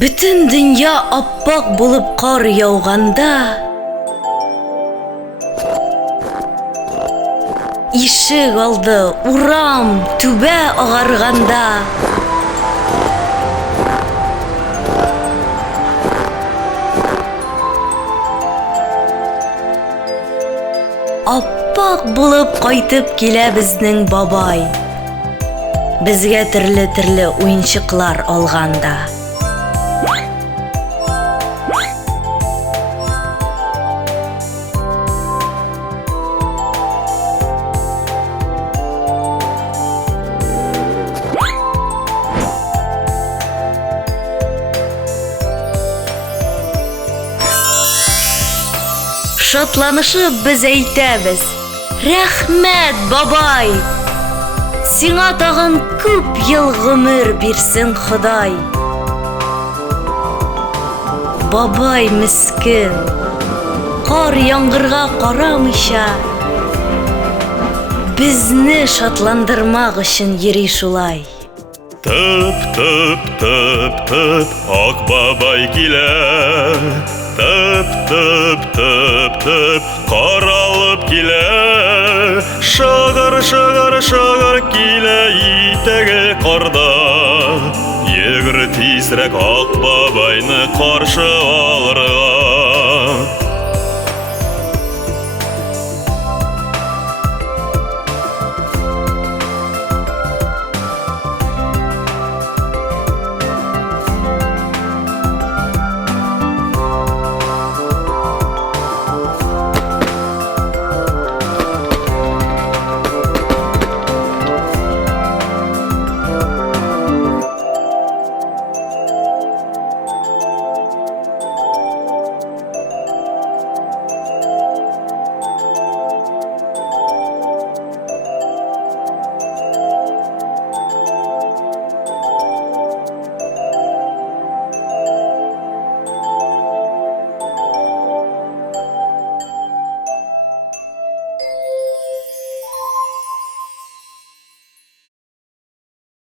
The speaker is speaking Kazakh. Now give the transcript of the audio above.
Бүтін дүния аппақ болып қар яуғанда, ишек алды урам түбә ағарғанда, аппақ болып қайтып келә безнең бабай, безгә төрле уенчыклар алганда. Шатланышып біз әйтәбез: рәхмәт, бабай! Сиңа тагын күп ел гомер бирсен Ходай. Бабай мискин, кар яңгырга карамыйча, безне шатландырмак өчен йөри шулай. Тып, ак бабай килә. Тып, каралып килә. Шагыр килә итәге карда. Йөгер тизрәк ак бабайны каршы алырга.